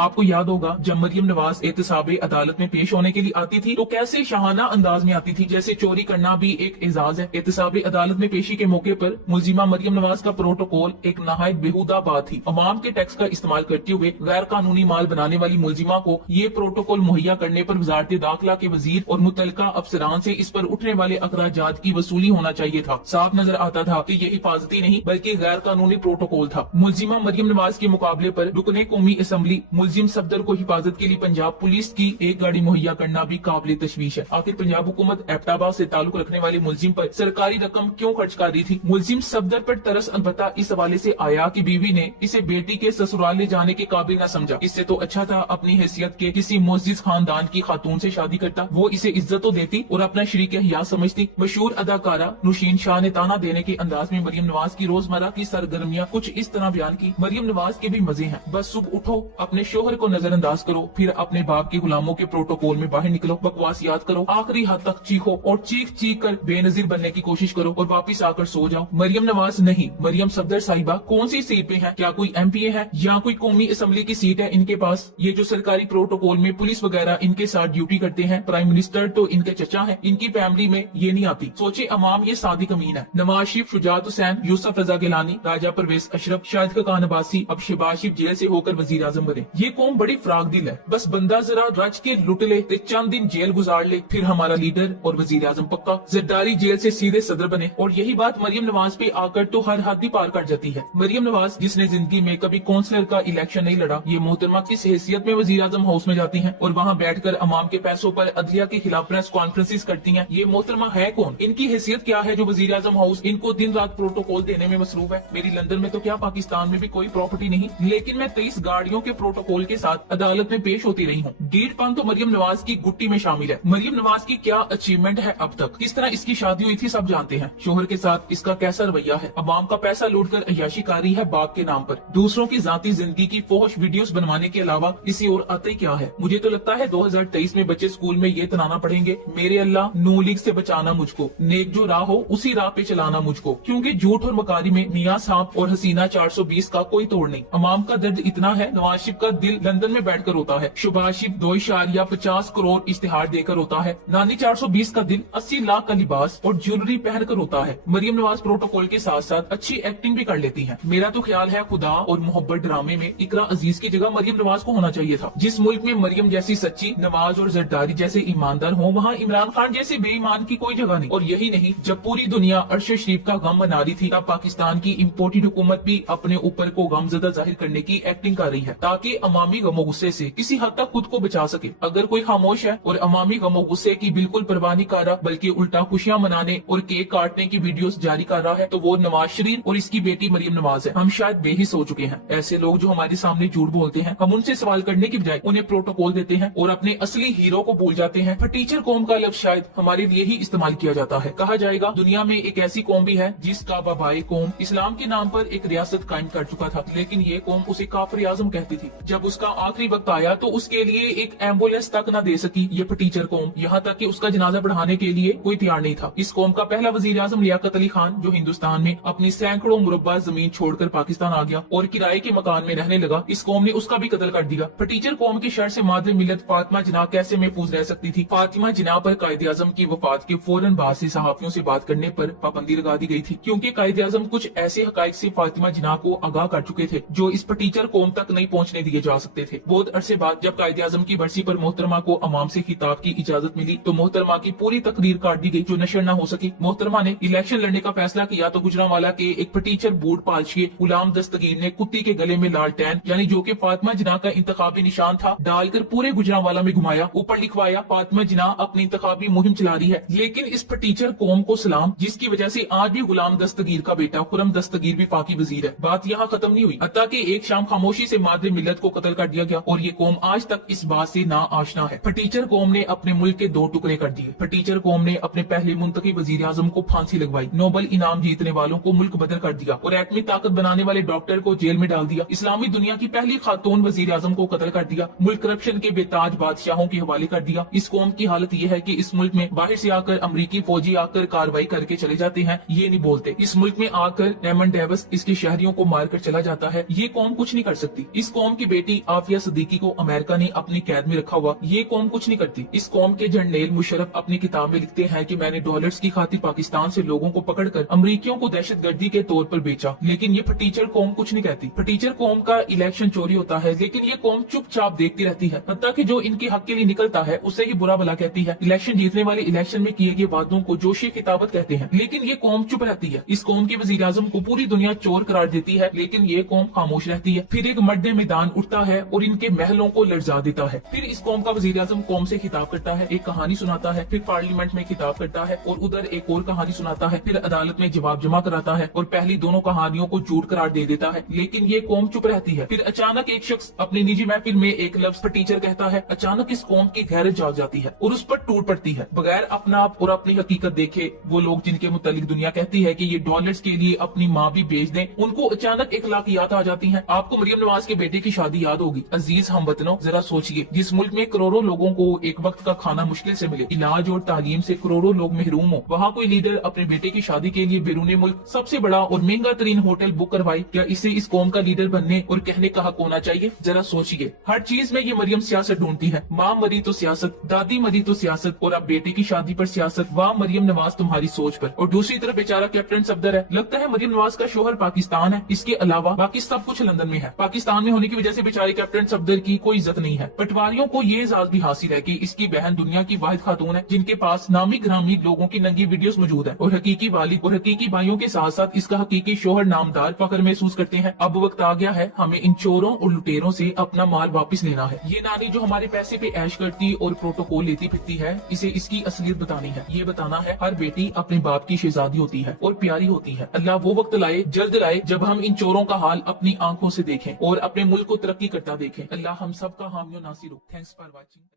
आपको याद होगा जब मरियम नवाज एहतसाब अदालत में पेश होने के लिए आती थी तो कैसे शाहाना अंदाज में आती थी, जैसे चोरी करना भी एक एजाज है। एहतसाब अदालत में पेशी के मौके पर मुलजिमा मरियम नवाज का प्रोटोकॉल एक नहायत बेहुदा बात थी। अवाम के टैक्स का इस्तेमाल करते हुए गैर कानूनी माल बनाने वाली मुलजिमा को ये प्रोटोकॉल मुहैया करने पर वजारत दाखिला के वजीर और मुतलका अफसरान से इस पर उठने वाले अखराजात की वसूली होना चाहिए था। साफ नजर आता था कि ये हिफाजती नहीं बल्कि गैर कानूनी प्रोटोकॉल था। मुलजिमा मरियम नवाज के मुकाबले पर रुकने कौमी असम्बली मुलजिम सफदर को हिफाजत के लिए पंजाब पुलिस की एक गाड़ी मुहैया करना भी काबिल तशवीश है। आखिर पंजाब हुकूमत एबटाबा से ताल्लुक रखने वाले मुलजिम पर सरकारी रकम क्यों खर्च कर रही थी? मुलजिम सफदर पर तरस अलबत्ता इस हवाले से आया कि बीवी ने इसे बेटी के ससुराल ले जाने के काबिल न समझा। इससे तो अच्छा था अपनी हैसियत के किसी मुअज़्ज़िज़ खानदान की खातून से शादी करता, वो इसे इज्जत तो देती और अपना शरीक हया समझती। मशहूर अदाकारा नुशीन शाह ने ताना देने के अंदाज में मरियम नवाज की रोजमर्रा की सरगर्मियां कुछ इस तरह बयान की। मरियम नवाज के भी मजे हैं, बस सुबह उठो, अपने शोहर को नजरअंदाज करो, फिर अपने बाप के गुलामों के प्रोटोकॉल में बाहर निकलो, बकवास याद करो, आखिरी हद तक चीखो और चीख चीख कर बेनजीर बनने की कोशिश करो और वापिस आकर सो जाओ। मरियम नवाज नहीं, मरियम सफदर साहिबा कौन सी सीट पे है? क्या कोई MPA है या कोई कौमी असम्बली की सीट है इनके पास? ये जो सरकारी प्रोटोकॉल में पुलिस वगैरह इनके साथ ड्यूटी करते हैं, प्राइम मिनिस्टर तो इनके चचा है, इनकी फैमिली में ये नहीं आती। सोचे अमाम ये सादी कमीन है। नवाज शरीफ, शुजात हुसैन, यूसुफ रजा गिलानी, राजा परवेज अशरफ, शाहिद खान अब्बासी, अब शहबाज शरीफ जेल से होकर वजीर आजम बने। ये कौम बड़ी फ्राक दिल है, बस बंदा जरा रच के लुट ले ते चंद दिन जेल गुजार ले, फिर हमारा लीडर और वजीर आजम पक्का। जरदारी जेल से सीधे सदर बने और यही बात मरियम नवाज पे आकर तो हर हद ही पार कर जाती है। मरियम नवाज जिसने जिंदगी में कभी काउंसलर का इलेक्शन नहीं लड़ा, ये मोहतरमा किस हैसियत में वजीर आजम हाउस में जाती हैं और वहाँ बैठकर अवाम के पैसों पर अदलिया के खिलाफ प्रेस कॉन्फ्रेंसिस करती हैं। ये मोहतरमा है कौन? इनकी हैसियत क्या है जो वजीर आजम हाउस इनको दिन रात प्रोटोकॉल देने में मसरूफ है? मेरी लंदन में तो क्या पाकिस्तान में भी कोई प्रॉपर्टी नहीं, लेकिन मैं 23 गाड़ियों के प्रोटोकॉल के साथ अदालत में पेश होती रही हूँ। 1.5 तो मरियम नवाज की गुट्टी में शामिल है। मरियम नवाज की क्या अचीवमेंट है अब तक, किस तरह इसकी शादी हुई थी सब जानते हैं। शोहर के साथ इसका कैसा रवैया है, अवाम का पैसा लूटकर अय्याशी कारी है बाप के नाम पर। दूसरों की जाती जिंदगी की फोहश वीडियोस बनवाने के अलावा इसी और आते क्या है? मुझे तो लगता है 2023 में बच्चे स्कूल में ये तनाना पढ़ेंगे, मेरे अल्लाह नू लीग से बचाना मुझको, नेक जो राह हो उसी राह पे चलाना मुझको, क्योंकि झूठ और मकारी में मियां साहब और हसीना 420 का कोई तोड़ नहीं। अवाम का दर्द इतना है, नवाज शरीफ का दिल लंदन में बैठकर होता है, शहबाज शरीफ 2.50 करोड़ इश्तिहार देकर होता है, नानी 420 का दिल 80 लाख का लिबास और ज्वेलरी पहनकर होता है। मरियम नवाज प्रोटोकॉल के साथ साथ अच्छी एक्टिंग भी कर लेती है। मेरा तो ख्याल है खुदा और मोहब्बत ड्रामे में इकरा अजीज की जगह मरियम नवाज को होना चाहिए था। जिस मुल्क में मरियम जैसी सच्ची, नवाज और जरदारी जैसे ईमानदार हो, वहाँ इमरान खान जैसे बेईमान की कोई जगह नहीं। और यही नहीं, जब पूरी दुनिया अरशद शरीफ का गम मना रही थी, तब पाकिस्तान की इम्पोर्टेड हुकूमत भी अपने ऊपर को गमजदा जाहिर करने की एक्टिंग कर रही है ताकि अवामी गमो गुस्से से किसी हद तक खुद को बचा सके। अगर कोई खामोश है और अवामी गमो गुस्से की बिल्कुल परवाह नहीं कर रहा बल्कि उल्टा खुशियां मनाने और केक काटने की वीडियोस जारी कर रहा है, तो वो नवाज शरीफ और इसकी बेटी मरियम नवाज है। हम शायद बेहिस हो चुके हैं। ऐसे लोग जो हमारे सामने झूठ बोलते हैं, हम उनसे सवाल करने की बजाय उन्हें प्रोटोकॉल देते हैं और अपने असली हीरो को भूल जाते हैं। फटीचर कौम का लफ्ज शायद हमारे लिए ही इस्तेमाल किया जाता है। कहा जाएगा दुनिया में एक ऐसी कौम भी है जिसका बाबाए कौम इस्लाम के नाम पर एक रियासत कायम कर चुका था, लेकिन ये कौम उसे काफिर आजम कहती थी। जब उसका आखिरी वक्त आया तो उसके लिए एक एम्बुलेंस तक न दे सकी ये फटीचर कौम, यहाँ तक कि उसका जनाजा बढ़ाने के लिए कोई तैयार नहीं था। इस कौम का पहला वजीर आजम लियाकत अली खान, जो हिंदुस्तान में अपनी सैकड़ों मुरब्बा जमीन छोड़कर पाकिस्तान आ गया और किराए के मकान में रहने लगा, इस कौम ने उसका भी कत्ल कर दिया। फटीचर कौम की शर से मादर मिल्लत फातिमा जिन्ना कैसे महफूज रह सकती थी? फातिमा जिन्ना पर कायदे आजम की वफात के फौरन बाद से सहाफियों से बात करने पर पाबंदी लगा दी गई थी, क्योंकि कायदे आजम कुछ ऐसे हकाइक से फातिमा जिन्ना को आगाह कर चुके थे जो इस फटीचर कौम तक नहीं पहुंचने दिए जा सकते थे। बहुत अरसे बाद जब कायदे आजम की बरसी पर मोहतरमा को अवाम से खिताब की इजाजत मिली तो मोहतरमा की पूरी तकरीर काट दी गई जो नशर न हो सकी। मोहतरमा ने इलेक्शन लड़ने का फैसला किया तो गुजरांवाला के एक फटीचर बूट पालशिए गुलाम दस्तगीर ने कुत्ती के गले में लालटेन, यानी जो कि फातिमा जिन्ना का इंतखाबी निशान था, डालकर पूरे गुजरांवाला में घुमाया, ऊपर लिखवाया फातिमा जिन्ना अपनी इंतखाबी मुहिम चला रही है। लेकिन इस फटीचर कौम को सलाम, जिसकी वजह से आज भी गुलाम दस्तगीर का बेटा खुरम दस्तगीर भी फाकी वजीर है। बात यहाँ खत्म नहीं हुई, हत्ता कि एक शाम खामोशी से मादर मिल्लत को कत्ल कर दिया गया और ये कौम आज तक इस बात से ना आशना है। फटीचर कौम ने अपने मुल्क के 2 टुकड़े कर दिए। फटीचर कौम ने अपने पहले मुंतखब वजीर आजम को फांसी लगवाई, नोबल इनाम जीतने वालों को मुल्क बदल कर दिया और एटमी ताकत बनाने वाले डॉक्टर को जेल में डाल दिया। इस्लामी दुनिया की पहली खातून वजीर आजम को कत्ल कर दिया, मुल्क करप्शन के बेताज बादशाहों के हवाले कर दिया। इस कौम की हालत यह है कि इस मुल्क में बाहर से आकर अमरीकी फौजी आकर कार्रवाई करके चले जाते हैं, ये नहीं बोलते। इस मुल्क में आकर रेमंड डेविस इसके शहरियों को मारकर चला जाता है, ये कौम कुछ नहीं कर सकती। इस कौम की बेटी बेटी आफिया सिद्दीकी को अमेरिका ने अपनी कैद में रखा हुआ, ये कौम कुछ नहीं करती। इस कौम के जनरल मुशर्रफ अपनी किताब में लिखते हैं कि मैंने डॉलर्स की खातिर पाकिस्तान से लोगों को पकड़कर अमरीकियों को दहशतगर्दी के तौर पर बेचा, लेकिन ये फटीचर कौम कुछ नहीं कहती। फटीचर कौम का इलेक्शन चोरी होता है, लेकिन ये कौम चुपचाप देखती रहती है, हत्ता कि जो इनके हक के लिए निकलता है उसे ही बुरा भला कहती है। इलेक्शन जीतने वाले इलेक्शन में किए गए वादों को जोशी किताबत कहते हैं, लेकिन ये कौम चुप रहती है। इस कौम के वजीर आजम को पूरी दुनिया चोर करार देती है, लेकिन ये कौम खामोश रहती है। फिर एक मर्द मैदान उठता है और इनके महलों को लर्जा देता है। फिर इस कौम का वजीर आजम कौम से खिताब करता है, एक कहानी सुनाता है, फिर पार्लियामेंट में खिताब करता है और उधर एक और कहानी सुनाता है, फिर अदालत में जवाब जमा कराता है और पहली दोनों कहानियों को झूठ करार दे देता है, लेकिन ये कौम चुप रहती है। फिर अचानक एक शख्स अपनी निजी महफिल में एक लफ्ज फटीचर कहता है, अचानक इस कौम की गैरत जाग जाती है और उस पर टूट पड़ती है। बगैर अपना आप और अपनी हकीकत देखे वो लोग जिनके मुतालिक दुनिया कहती है कि ये डॉलर्स के लिए अपनी माँ भी बेच दें, उनको अचानक इखलाकियात आ जाती हैं। आपको मरियम नवाज के बेटे की शादी याद होगी। अजीज हमवतनों, जरा सोचिए, जिस मुल्क में करोड़ों लोगों को एक वक्त का खाना मुश्किल से मिले, इलाज और तालीम से करोड़ों लोग महरूम हो, वहाँ कोई लीडर अपने बेटे की शादी के लिए बैरून मुल्क सबसे बड़ा और महंगा तरीन होटल बुक करवाई। क्या इसे इस कौम का लीडर बनने और कहने का हक होना चाहिए? जरा सोचिए। हर चीज में ये मरियम सियासत ढूंढती है। माँ मरी तो सियासत, दादी मरी तो सियासत, और अब बेटे की शादी पर सियासत। वाह मरियम नवाज तुम्हारी सोच पर। और दूसरी तरफ बेचारा कैप्टन सफदर है। लगता है मरियम नवाज का शोहर पाकिस्तान है, इसके अलावा बाकी सब कुछ लंदन में है। पाकिस्तान में होने की वजह से बेचारे कैप्टन सफदर की कोई इज्जत नहीं है। पटवारियों को ये एजाज भी हासिल है कि इसकी बहन दुनिया की वाहिद खातून है जिनके पास नामी ग्रामी लोगों की नंगी वीडियोस मौजूद है, और हकीकी वालिद और हकीकी भाइयों के साथ साथ इसका हकीकी शोहर नामदार फख्र महसूस करते हैं। अब वक्त आ गया है हमें इन चोरों और लुटेरों से अपना माल वापस लेना है। ये नानी जो हमारे पैसे पे ऐश करती और प्रोटोकॉल लेती फिरती है, इसे इसकी असलियत बतानी है। ये बताना है हर बेटी अपने बाप की शहजादी होती है और प्यारी होती है। अल्लाह वो वक्त लाए, जल्द लाए, जब हम इन चोरों का हाल अपनी आंखों से देखें और अपने मुल्क को तरक्की करता देखें। अल्लाह हम सब का हामी और नासिर हो। Thanks for watching.